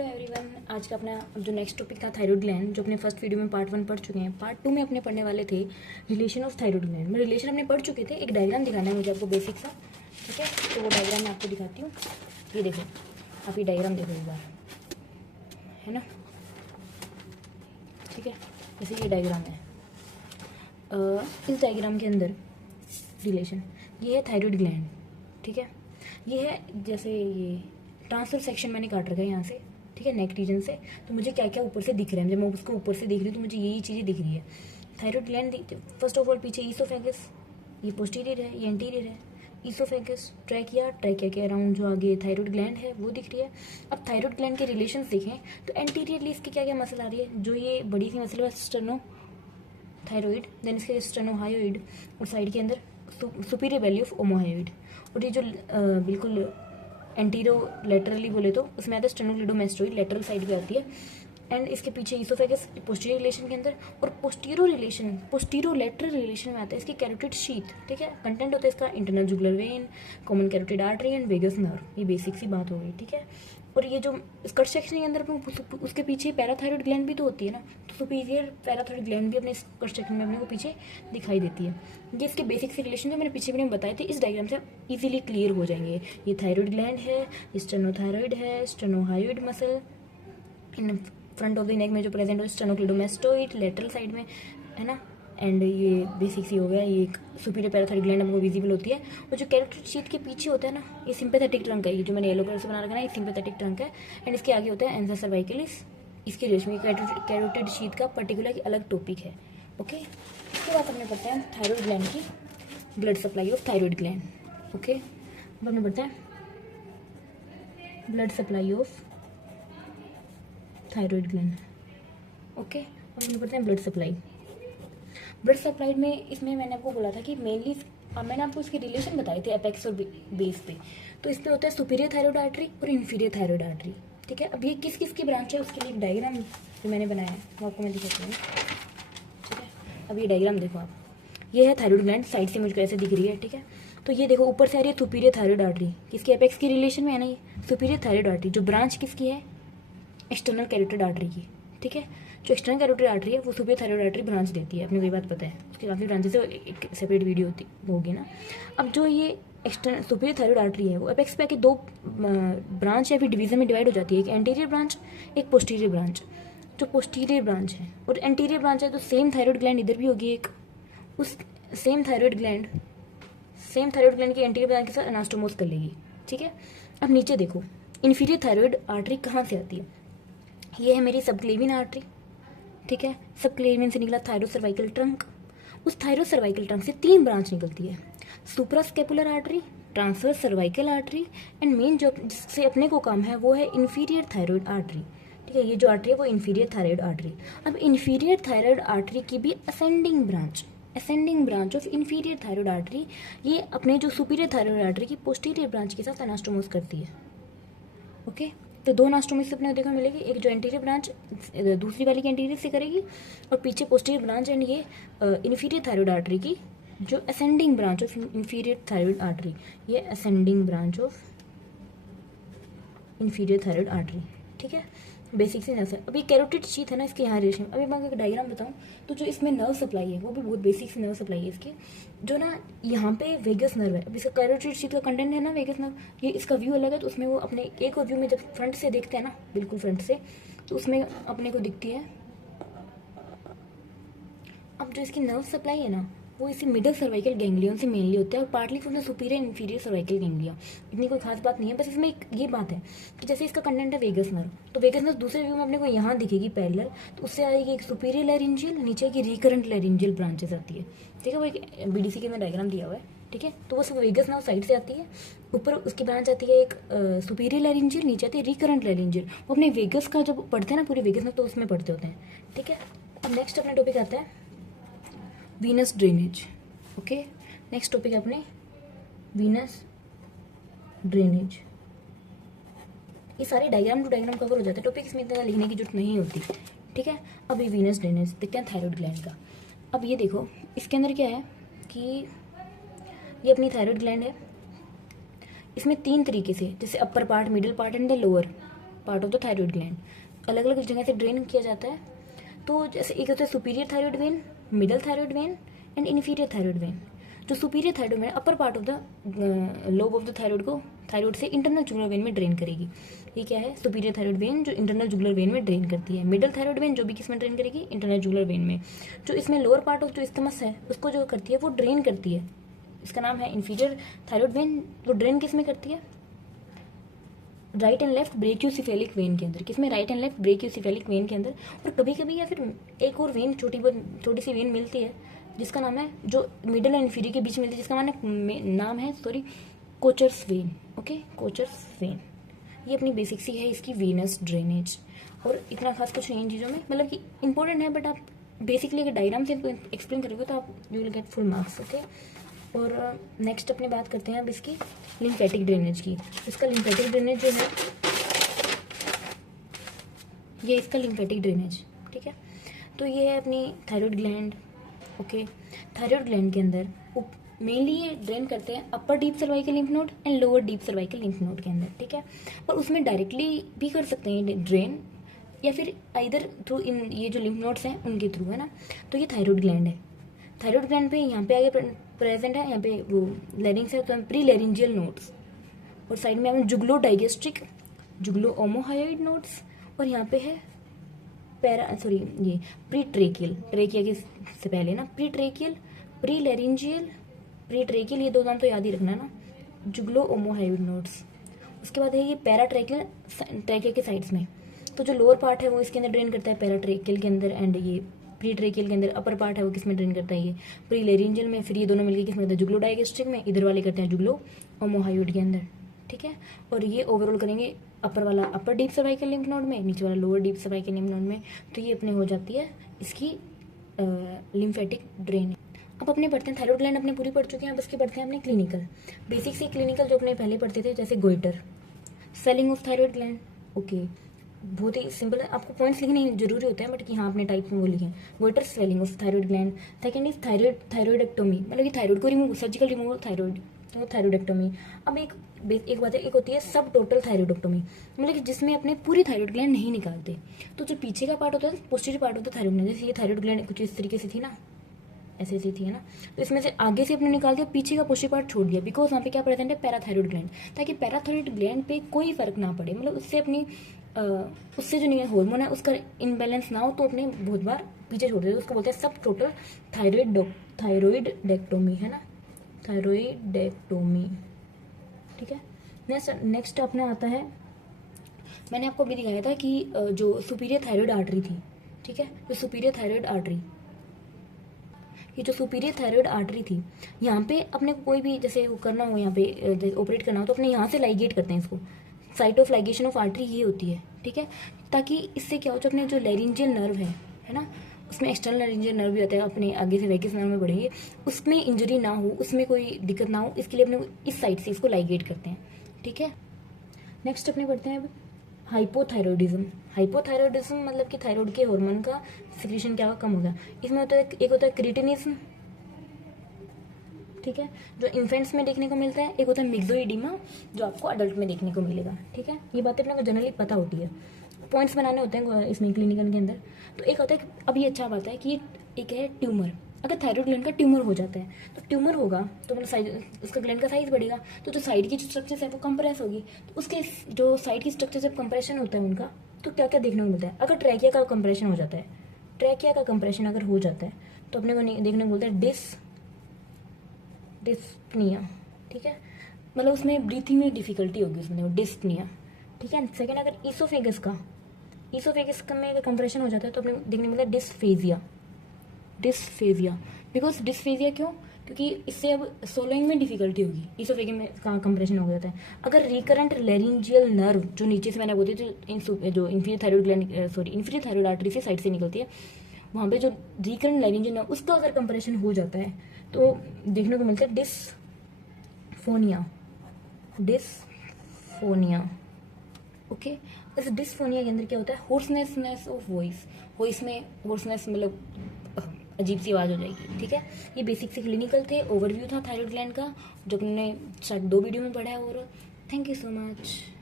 Hello everyone. आज का अपना जो नेक्स्ट टॉपिक था थायराइड ग्लैंड, जो अपने फर्स्ट वीडियो में पार्ट 1 पढ़ चुके हैं। पार्ट 2 में अपने पढ़ने वाले थे रिलेशन ऑफ थायराइड ग्लैंड। में रिलेशन अपने पढ़ चुके थे। एक डायग्राम दिखाना है मुझे आपको बेसिक सा, ठीक है। तो वो डायग्राम मैं आपको दिखाती हूँ। ये देखो, आप ये डायग्राम देखो एक बार, है ना, ठीक है। जैसे ये डायग्राम है, इस डायग्राम के अंदर रिलेशन, ये है थायराइड ग्लैंड, ठीक है। ये है जैसे ये ट्रांसफर सेक्शन मैंने काट रखा है यहाँ से, ठीक है, नेक रीजन से। तो मुझे क्या क्या ऊपर से दिख रहा है, जब मैं उसको ऊपर से देख रही हूँ तो मुझे यही चीज़ें दिख रही है। Thyroid gland first of all पीछे ईसोफेगस, ये पोस्टीरियर है, ये एंटीरियर है। ईसोफेगस, ट्रैकिया, ट्रैकिया के अराउंड जो आगे थायराइड ग्लैंड है वो दिख रही है। अब थायराइड ग्लैंड के रिलेशन देखें तो एंटीरियरली इसकी क्या क्या मसल आ रही है। जो ये बड़ी सी मसल है स्टेनो थायराइड, देन इसके स्टेनोहायोइड, और साइड के अंदर सुपीरियर वैल्यू ऑफ ओमोहायोइड। और ये जो बिल्कुल एंटीरो लेटरली बोले तो उसमें आता है स्टेनोक्लीडोमेस्टोइड, लेटरल साइड पे आती है। एंड इसके पीछे ईसोफेगस पोस्टीरियर रिलेशन के अंदर, और पोस्टीरो लेटरल रिलेशन में आता है इसकी कैरोटिड शीथ, ठीक है। कंटेंट होता है इसका internal jugular vein, common carotid artery and vagus nerve. ये बेसिक सी बात हो गई, ठीक है। और ये जो स्कर्ट सेक्शन के अंदर उसके पीछे पैराथायरॉइड ग्लैंड भी तो होती है ना, तो सुपीरियर पैराथायरॉइड ग्लैंड भी अपने स्कर्ट सेक्शन में अपने को पीछे दिखाई देती है। ये इसके बेसिक से रिलेशन जो मैंने पीछे वीडियो में बताए थे, इस डायग्राम से इजीली क्लियर हो जाएंगे। ये थायराइड ग्लैंड है, स्टेनोथायराइड है, sternohyoid muscle in front of the neck में जो प्रेजेंट हो, स्टेनोक्लीडोमेस्टोइड लेटरल साइड में, है ना। एंड ये बेसिक सी हो गया, ये एक सुपीरियर पैराथायरॉइड ग्लैंड हमको विजिबल होती है। और जो कैरोटिड शीथ के पीछे होता है ना, ये सिंपैथेटिक ट्रंक है। ये जो मैंने येलो कलर से बना रखा है ना, ये सिंपैथेटिक ट्रंक है। एंड इसके आगे होता है एंसा सर्वाइकलिस। इसके रेशमी कैरोटिड शीथ का पर्टिकुलर अलग टॉपिक है, ओके। इसके बाद हमने पढ़ते हैं थायराइड ग्लैंड की blood supply of thyroid gland, okay. अब हमने पढ़ते हैं blood supply of thyroid gland, okay. अब हम पढ़ते हैं ब्लड सप्लाई। ब्लड सप्लाई में इसमें मैंने आपको बोला था कि मेनली मैंने आपको इसके रिलेशन बताए थे एपेक्स और बेस पे। तो इसमें होता है सुपीरियर थायराइड आर्टरी और इन्फीरियर थायराइड आर्टरी, ठीक है। अब ये किस किस की ब्रांच है उसके लिए एक डायग्राम जो मैंने बनाया है वो आपको मैं दिखाती हूँ, ठीक है। अब ये डायग्राम देखो आप, ये है थायराइड ग्लैंड, साइड से मुझको ऐसे दिख रही है, ठीक है। तो ये देखो ऊपर से आ रही है सुपीरियर थायराइड आर्टरी, किसकी एपेक्स की रिलेशन में है ना, ये सुपीरियर थायराइड आर्टरी। जो ब्रांच किसकी है, एक्सटर्नल कैरोटिड आर्टरी की, ठीक है। जो एक्सटर्नल कैरोटिड आर्टरी है वो सुपीरियर थायराइड आर्टरी ब्रांच देती है, अपने को ये बात पता है। उसकी काफ़ी ब्रांचेस है, एक सेपरेट वीडियो होगी ना। अब जो ये एक्सटर्नल सुपीरियर थायराइड आर्टरी है वो एपेक्स पे आके दो ब्रांच या फिर डिवीजन में डिवाइड हो जाती है, एक एंटीरियर ब्रांच, एक पोस्टीरियर ब्रांच। जो पोस्टीरियर ब्रांच है और एंटीरियर ब्रांच है, तो सेम थायराइड ग्लैंड इधर भी होगी एक, उस सेम थायराइड ग्लैंड की एंटीरियर ब्रांच के साथ एनास्टोमोस कर लेगी, ठीक है। अब नीचे देखो, इन्फीरियर थायराइड आर्टरी कहाँ से आती है। ये है मेरी सबक्लेवियन आर्टरी, ठीक है। सबक्लेवियन से निकला थायरो सर्वाइकल ट्रंक। उस थायरो सर्वाइकल ट्रंक से 3 ब्रांच निकलती है, suprascapular artery, transverse cervical artery, and main जो जिससे अपने को काम है वो है इन्फीरियर थायराइड आर्टरी, ठीक है। ये जो आर्टरी है वो इन्फीरियर थायराइड आर्टरी। अब इन्फीरियर थायराइड आर्टरी की भी ascending branch of inferior thyroid artery, ये अपने जो सुपीरियर थायराइड आर्टरी की पोस्टीरियर ब्रांच के साथ एनास्टोमोस करती है, ओके। तो 2 एनास्टोमोस अपने देखने मिलेगी, एक जो एंटीरियर ब्रांच दूसरी वाली की एंटीरियर से करेगी, और पीछे पोस्टीरियर ब्रांच एंड ये इन्फीरियर थायराइड आर्टरी की जो ascending branch of inferior thyroid artery, ये ascending branch of inferior thyroid artery, ठीक है। बेसिक से नर्व है। अभी कैरोटिड शीथ है ना, इसके यहाँ रिलेशन। अभी मैं एक डायग्राम बताऊँ तो जो इसमें नर्व सप्लाई है वो भी बहुत बेसिक से नर्व सप्लाई है इसकी। जो ना यहाँ पे वेगस नर्व है, अब इसका कैरोटिड शीथ का कंटेंट है ना वेगस नर्व, ये इसका व्यू अलग है। तो उसमें वो अपने एक और व्यू में जब फ्रंट से देखते हैं ना, बिल्कुल फ्रंट से, तो उसमें अपने को दिखती है। अब जो इसकी नर्व सप्लाई है ना, वो इसी मिडल सर्वाइकल गैंग्लियन से मेनली होता है, और पार्टली उसमें सुपीरियर इन्फीरियर सर्वाइकल गैंग्लिया। इतनी कोई खास बात नहीं है, बस इसमें एक ये बात है कि जैसे इसका कंटेंट है वेगस नर्व, तो वेगस नर्व दूसरे व्यू में अपने को यहाँ दिखेगी पैरेलल, तो उससे आएगी एक सुपीरियर लैरिंजियल, नीचे की रिकरेंट लैरिंजियल ब्रांचेस आती है, ठीक है। वो एक BDC के में डायग्राम दिया हुआ है, ठीक है। तो वो सब वेगस नर्व साइड से आती है, ऊपर उसकी ब्रांच आती है एक सुपीरियर लैरिंजियल, नीचे आती है रिकरेंट लैरिंजियल। वो अपने वेगस का जब पढ़ते हैं ना पूरे वेगस नर्व, तो उसमें पढ़ते होते हैं, ठीक है। अब नेक्स्ट अपना टॉपिक आता है Venus drainage, okay. Next topic अपने वीनस ड्रेनेज। ये सारे डायग्राम टू डायग्राम कवर हो जाते हैं, टॉपिक इसमें इतना लिखने की जरूरत नहीं होती, ठीक है। अब ये वीनस ड्रेनेज देखते हैं थायराइड ग्लैंड का। अब ये देखो, इसके अंदर क्या है कि ये अपनी थायराइड ग्लैंड है। इसमें 3 तरीके से, जैसे upper part, middle part and the lower, part of the thyroid gland, अलग अलग जगह से ड्रेन किया जाता है। तो जैसे एक होता है superior thyroid vein, middle thyroid vein and inferior thyroid vein. जो superior thyroid vein upper part of the lobe of the thyroid को थायरॉइड से इंटरनल जुगुलर वेन में ड्रेन करेगी। ये क्या है? सुपीरियर थायरॉइड वेन जो इंटरनल जुगुलर वेन में ड्रेन करती है। मिडल थायरॉइड वेन जो भी किस में ड्रेन करेगी? इंटरनल जुगुलर वेन में। जो इसमें लोअर पार्ट ऑफ जो इस्थमस है उसको जो करती है वो ड्रेन करती है, इसका नाम है इन्फीरियर थायरॉइड वेन। वो ड्रेन किस में करती है? राइट एंड लेफ्ट ब्रेकियोसिफेलिक वेन के अंदर। किसमें? राइट एंड लेफ्ट ब्रेकियोसिफेलिक वेन के अंदर। और कभी कभी या फिर एक और वेन छोटी सी वेन मिलती है जिसका नाम है, जो मिडल एंड इन्फीरियर के बीच मिलती है, जिसका नाम है coachers when. Okay, coachers when. ये अपनी बेसिक सी है इसकी वेनस ड्रेनेज। और इतना खास कुछ नहीं इन चीज़ों में, मतलब कि इंपॉर्टेंट है, बट आप बेसिकली अगर डायग्राम से एक्सप्लेन करोगे तो आप you will get full marks. Okay, और नेक्स्ट अपने बात करते हैं अब इसकी लिम्फेटिक ड्रेनेज की। इसका लिम्फेटिक ड्रेनेज जो है ये इसका लिम्फेटिक ड्रेनेज, ठीक है। तो ये है अपनी thyroid gland. Okay, thyroid gland के अंदर मेनली ये ड्रेन करते हैं upper deep cervical lymph node and lower deep cervical lymph node के अंदर, ठीक है। और उसमें डायरेक्टली भी कर सकते हैं ड्रेन, या फिर आइदर थ्रू इन ये जो लिम्फ नोड्स हैं उनके थ्रू, है ना। तो ये थायरॉइड ग्लैंड है। थायरॉइड ग्लैंड पे यहाँ पे आगे प्रेजेंट है, यहाँ पे वो लेरिंग्स है, तो प्री लेरिंजियल नोड्स, और साइड में हमें जुगलो डाइगेस्ट्रिक, जुगलो ओमोहायोइड नोड्स, और यहाँ पे है ये प्री ट्रेकियल, ट्रेकिया के से पहले ना, pre tracheal, pre laryngeal, pre tracheal, ये दो नाम तो याद ही रखना ना, जुगलो ओमोहायोइड नोड्स। उसके बाद है ये पैराट्रेकियल, ट्रेकिया के साइड्स में। तो जो लोअर पार्ट है वो इसके अंदर ड्रेन करता है पैराट्रेकियल के अंदर, एंड ये प्री ट्रेकियल के अंदर अपर पार्ट है वो किस में ड्रेन करता है? ये प्री लेरिंजियल में। फिर ये दोनों मिलकर किस में करते हैं? जुगलो डाइगेस्ट्रिक में। इधर वाले करते हैं जुगलो ओमोहायोइड के अंदर, ठीक है। और ये ओवरऑल करेंगे अपर वाला अपर डीप सर्वाइकल लिम्फ नोड में, नीचे वाला lower deep cervical lymph node में। तो ये अपने हो जाती है इसकी लिम्फेटिक ड्रेन। अब अपने पढ़ते हैं थायरॉइड ग्लैंड अपने पूरी पढ़ चुके हैं। अब इसके पढ़ते हैं अपने क्लिनिकल बेसिक से क्लिनिकल जो अपने पहले पढ़ते थे, जैसे goitre, swelling of thyroid gland. Okay, बहुत ही सिंपल है, आपको पॉइंट्स लिखने जरूरी होते हैं, बट कि हाँ अपने टाइप में वो लिखें। Goitre, swelling of thyroid gland. Second is thyroidectomy, मतलब कि थायरॉइड को रिमूव, सर्जिकल रिमूवल थायरॉइड, तो थायरॉइडेक्टोमी। अब एक बात है, एक होती है सब टोटल थायरॉइडेक्टोमी, मतलब कि जिसमें अपने पूरी थायरॉइड ग्लैंड नहीं निकालते। तो जो पीछे का पार्ट होता है, पोस्टीरियर पार्ट होता है थायरॉइड ग्लैंड, जैसे ये थायरॉइड ग्लैंड कुछ इस तरीके से थी ना, ऐसे थी, है ना। तो इसमें से आगे से अपने निकाल दिया, पीछे का पोस्टीरियर पार्ट छोड़ दिया, बिकॉज वहाँ पे क्या प्रेजेंट है? पैराथायरॉइड ग्लैंड, ताकि पैराथायरॉइड ग्लैंड पे कोई फर्क ना पड़े, मतलब उससे अपनी उससे जो नहीं हार्मोन है उसका इनबैलेंस ना हो, तो अपने बहुत बार पीछे छोड़ देते, उसको बोलते हैं सब टोटल थायरॉइडेक्टोमी, है ना, थायरॉइडेक्टोमी, ठीक है। नेक्स्ट अपने आता है, मैंने आपको अभी दिखाया था कि जो सुपीरियर थायरॉइड आर्टरी थी, ठीक है, जो सुपीरियर थायरॉइड आर्टरी, ये जो सुपीरियर थायरॉइड आर्टरी थी, यहाँ पे अपने को कोई भी जैसे वो करना हो, यहाँ पे ऑपरेट करना हो, तो अपने यहाँ से लाइगेट करते हैं इसको। Site of ligation of artery ये होती है, ठीक है, ताकि इससे क्या हो, जो अपने जो लेरिंजियल नर्व है ना, उसमें एक्सटर्नल लेरिंजियल नर्व भी होता है, अपने आगे से वैगस नर्व में बढ़ेंगे, उसमें इंजरी ना हो, उसमें कोई दिक्कत ना हो, इसके लिए अपने इस साइड से इसको लाइगेट करते हैं, ठीक है। नेक्स्ट अपने पढ़ते हैं अब हाइपोथायरॉइडिज्म। हाइपोथायरॉइडिज्म मतलब कि थायरॉइड के हार्मोन का सिक्रीशन क्या कम हो गया। इसमें होता है, एक होता है क्रिटिनिज्म, ठीक है, जो इन्फेंट्स में देखने को मिलता है। एक होता है मिक्सोइडिमा, जो आपको अडल्ट में देखने को मिलेगा, ठीक है। ये बातें अपने को जनरली पता होती है, पॉइंट्स बनाने होते हैं इसमें क्लिनिकल के अंदर। तो एक होता है, अब ये अच्छा बात है कि एक है ट्यूमर। अगर थायरॉइड ग्लैंड का ट्यूमर हो जाता है, तो ट्यूमर होगा तो मतलब साइज, उसका ग्लैंड का साइज बढ़ेगा, तो जो साइड की जो स्ट्रक्चर्स है वो कंप्रेस होगी, तो उसके जो साइड की स्ट्रक्चर जब कंप्रेशन होता है उनका, तो क्या क्या देखने को मिलता है? अगर ट्रैकिया का कंप्रेशन हो जाता है, ट्रैकिया का कंप्रेशन अगर हो जाता है, तो अपने को देखने को मिलता है डिस्पनिया, ठीक है, मतलब उसमें ब्रीथिंग में डिफिकल्टी होगी, उसमें डिस्पनिया, ठीक है। सेकेंड, अगर ईसोफेगस में अगर कंप्रेशन हो जाता है, तो अपने देखने को मिलता है डिस्फेजिया। बिकॉज डिस्फेजिया क्यों? क्योंकि इससे अब सोलोइंग में डिफिकल्टी होगी, ईसोफेगस में कहाँ कंप्रेशन हो जाता है। अगर रिकरेंट लेरिंजियल नर्व, जो नीचे से मैंने बोली जो inferior thyroid gland inferior thyroid artery से साइड से निकलती है, वहाँ पे जो रिकरेंट लेरिंजियल नर्व उसका अगर कंप्रेशन हो जाता है, तो देखने को मिलता है डिस्फोनिया। ओके, इस डिस्फोनिया के अंदर क्या होता है? होर्सनेस ऑफ वॉइस में होर्सनेस, मतलब अजीब सी आवाज़ हो जाएगी, ठीक है। ये बेसिक से क्लिनिकल थे, ओवरव्यू था थायरॉइड ग्लैंड का, जो हमने 2 वीडियो में पढ़ा है। और थैंक यू सो मच।